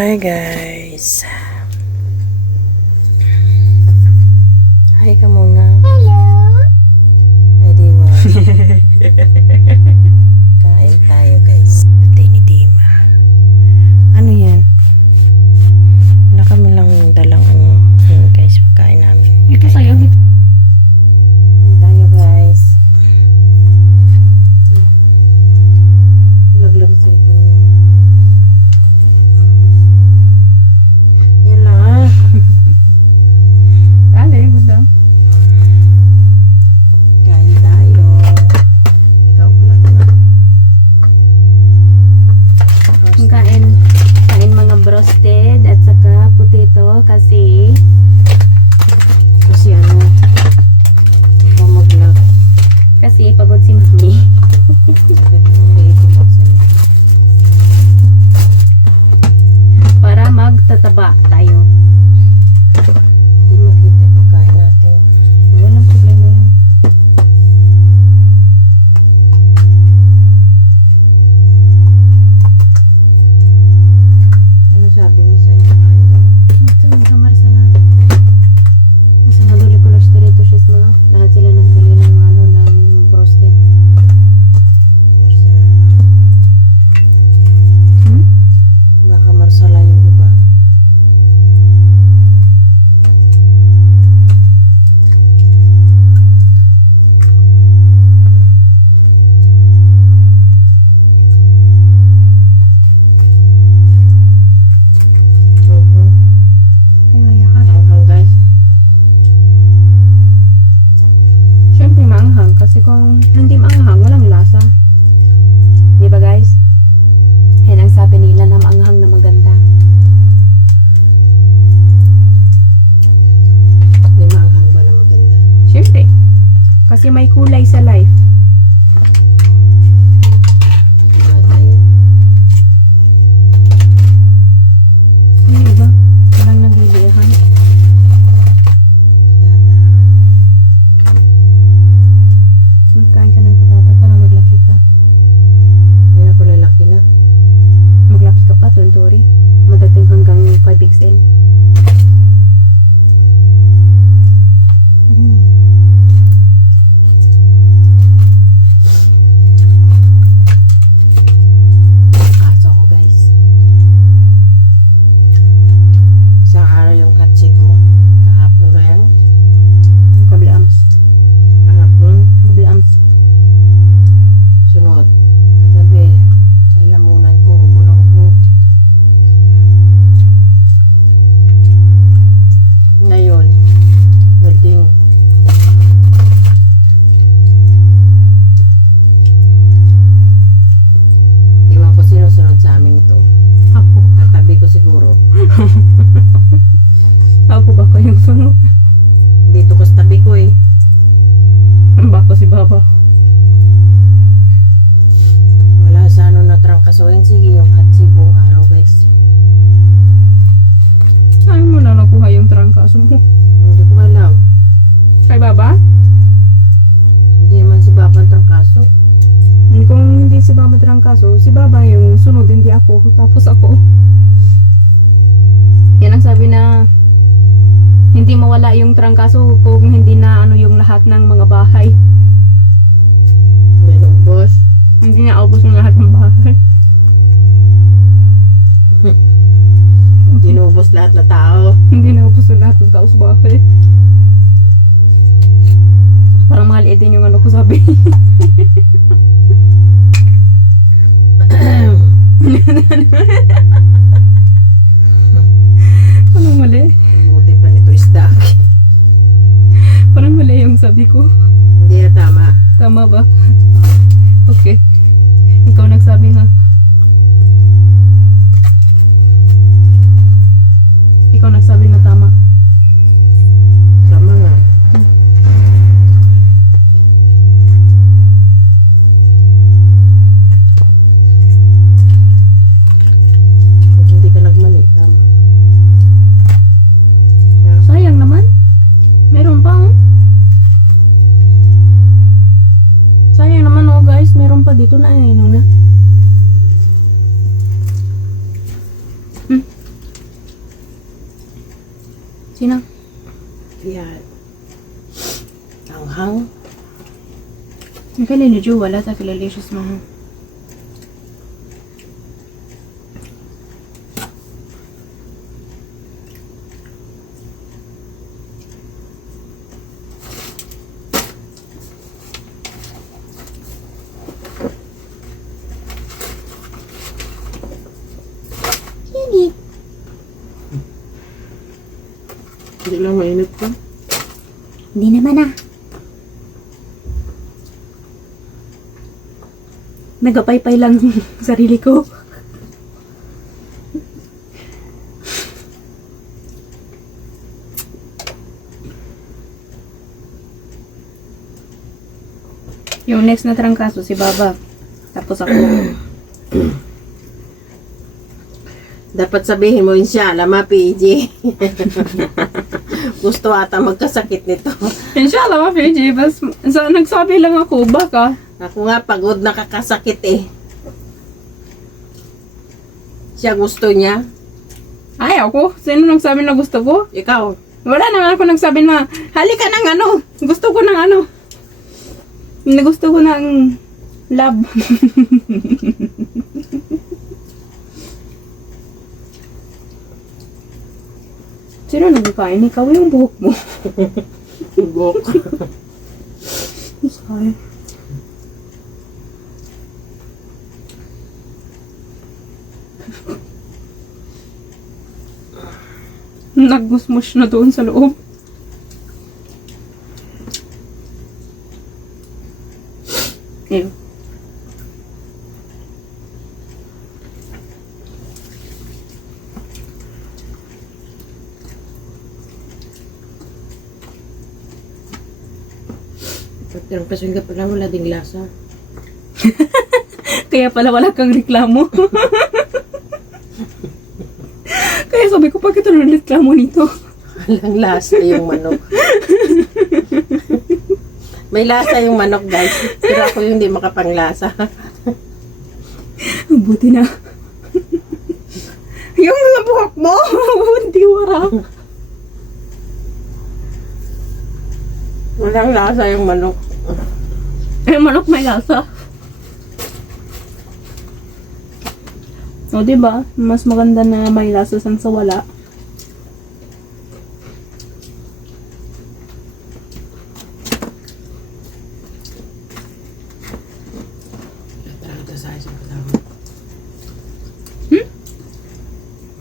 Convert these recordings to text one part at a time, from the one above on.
Hi guys. Hi ka muna. Hello! Hi Dima. Kain tayo guys. Ate ni Dima. Ano yan? Wala kami lang dalang ano. Yun guys, pagkain namin. Ito sa'yo. Kain tayo guys. Laglag sa cellphone mo. Yan lang ah. Dali, gusto. Kain tayo. Ikaw pala na. Kain mga broasted at saka potato kasi Kasi ano, ikaw mag-vlog. kasi pagod si Mami. Hindi ko mag-send. Para magtataba tayo. Hindi makita yung pagkain natin. Walang problema yan. Ano sabi niya sa inyo kain daw? Ito, yung kamar sa lahat. Nasa maduli ko lang dito siya na lahat sila nagbili ng ano ng broasted. Marsala. Hmm? Baka marsala yung iba. Ay, waya ka. Hanghang guys. Siyempre maanghang kasi kung hindi maanghang, walang lasa. Di ba guys? Yan ang sabi nila na maanghang na maganda. Hindi maanghang ba na maganda? Siyempre. Kasi may kulay sa life. Diba tayo? Yung iba, walang naglilihan. Patata. Kain ka ng patata para maglaki ka. Hindi na ko lalaki na. Maglaki ka pa, tontori. Madating hanggang 5XL. Aso ko guys. Isang araw yung hatsi ko. Kahapon ba yan? Kabilams. Kahapon. Kabilams. Sunod. Kagabi. Lalamunan ko. Ubo ng ubo. Ngayon. Wedding. Iwan ko sino sunod sa amin ito. Ako. Katabi ko siguro. Ako ba kayong sunod? Dito ko sa tabi ko eh. Bako si Baba. Wala sa ano na trangkasuhin. Sige yung hatsi buong araw guys. Saan mo na nakuha yung trangkaso mo? Hindi ko alam. Kay Baba? Hindi man si Baba ang trangkaso. Kung hindi si Baba trangkaso, si Baba yung sunod, hindi ako. Tapos ako. Yan ang sabi na hindi mawala yung trangkaso kung hindi na ano yung lahat ng mga bahay. May ubos. Hindi na ubos ng lahat ng bahay. Dinubos lahat na tao. Hindi na ubos ng lahat ng tao sa bahay. Parang maliit din yung ano ko sabi. Parang mali. Buti pa nito isda. Parang mali yung sabi ko. Hindi na tama. Tama ba? Okay. Ikaw nagsabi ha. Ikaw nagsabi na tama. Tama nga. Kung hindi ka nagmali, tama. Sayang naman. Meron pa oh. Sayang naman oh guys. Meron pa dito na Sino? Yan. Hanghang. Ang kalilidyo, wala ta kilalicious mga. Hindi. Hindi lang mainit pa. Hindi naman ah. Nagapaypay lang sarili ko. Yung next na trangkaso si Baba. Tapos ako. Dapat sabihin mo, inshallah, ma-PG. Gusto ata magkasakit nito. Inshallah, ma-PG. Bas, nagsabi lang ako, baka. Ako nga, pagod nakakasakit eh. Siya gusto niya. Ay, ako? Sino nagsabi na gusto ko? Ikaw. Wala naman ako nagsabi na, halika ng ano. Gusto ko ng ano. Gusto ko ng love. Sino nagkakain? Ikaw yung buhok mo. Buk. Sorry. Nagmusmush na doon sa loob. Ew. Pagtirang pasun ka pala, wala ding lasa. Kaya pala wala kang reklamo. Kaya sabi ko, bakit ano reklamo nito? Walang lasa yung manok. May lasa yung manok, guys. Pero ako yung hindi makapanglasa. Buti na. Yung sa buhok mo, hindi wara. Walang lasa yung manok. Eh, manok may lasa. O, diba? Mas maganda na may lasa sang sa wala. Talaga sa isang kasama.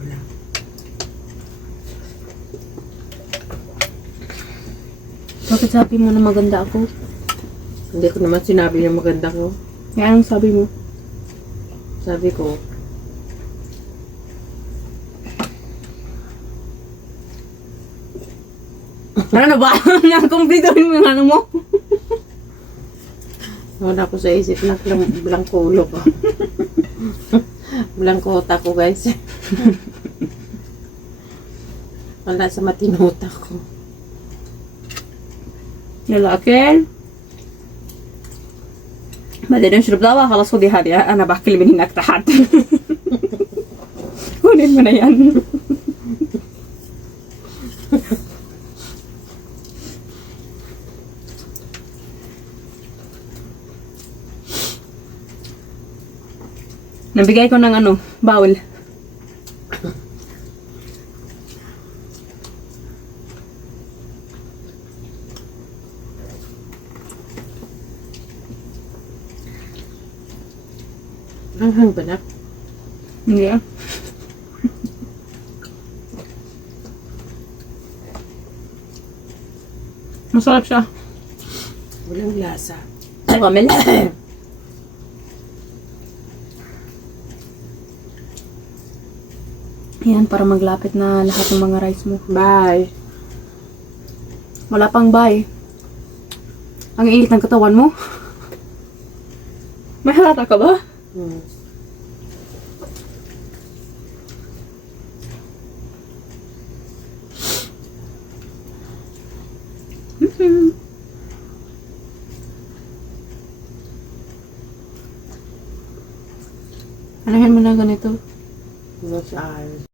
Wala. Bakit sabi mo na maganda ako? Hindi ko naman sinabi na maganda ko. Kaya anong sabi mo? Sabi ko, Ano ba? Nakompletohin mo yung ano mo? wala ko sa isip na blanco ulo ko. Blanco utak ko, guys. Wala sa matinutak ko. يلا أكل بعدين نشرب دواء خلاص خدي هذه أنا بحكي من هناك تحت kunin mo na yan. Nabigay ko ng ano, bawal. Hanghang ba na? Hindi ah. Masarap siya. Walang lasa. Ay, Kamel. Yan, para maglapit na lahat ng mga rice mo. Bye. Wala pang bye. Ang init ng katawan mo. May halata ka ba? Anahin mo na ganito. Mas ayos.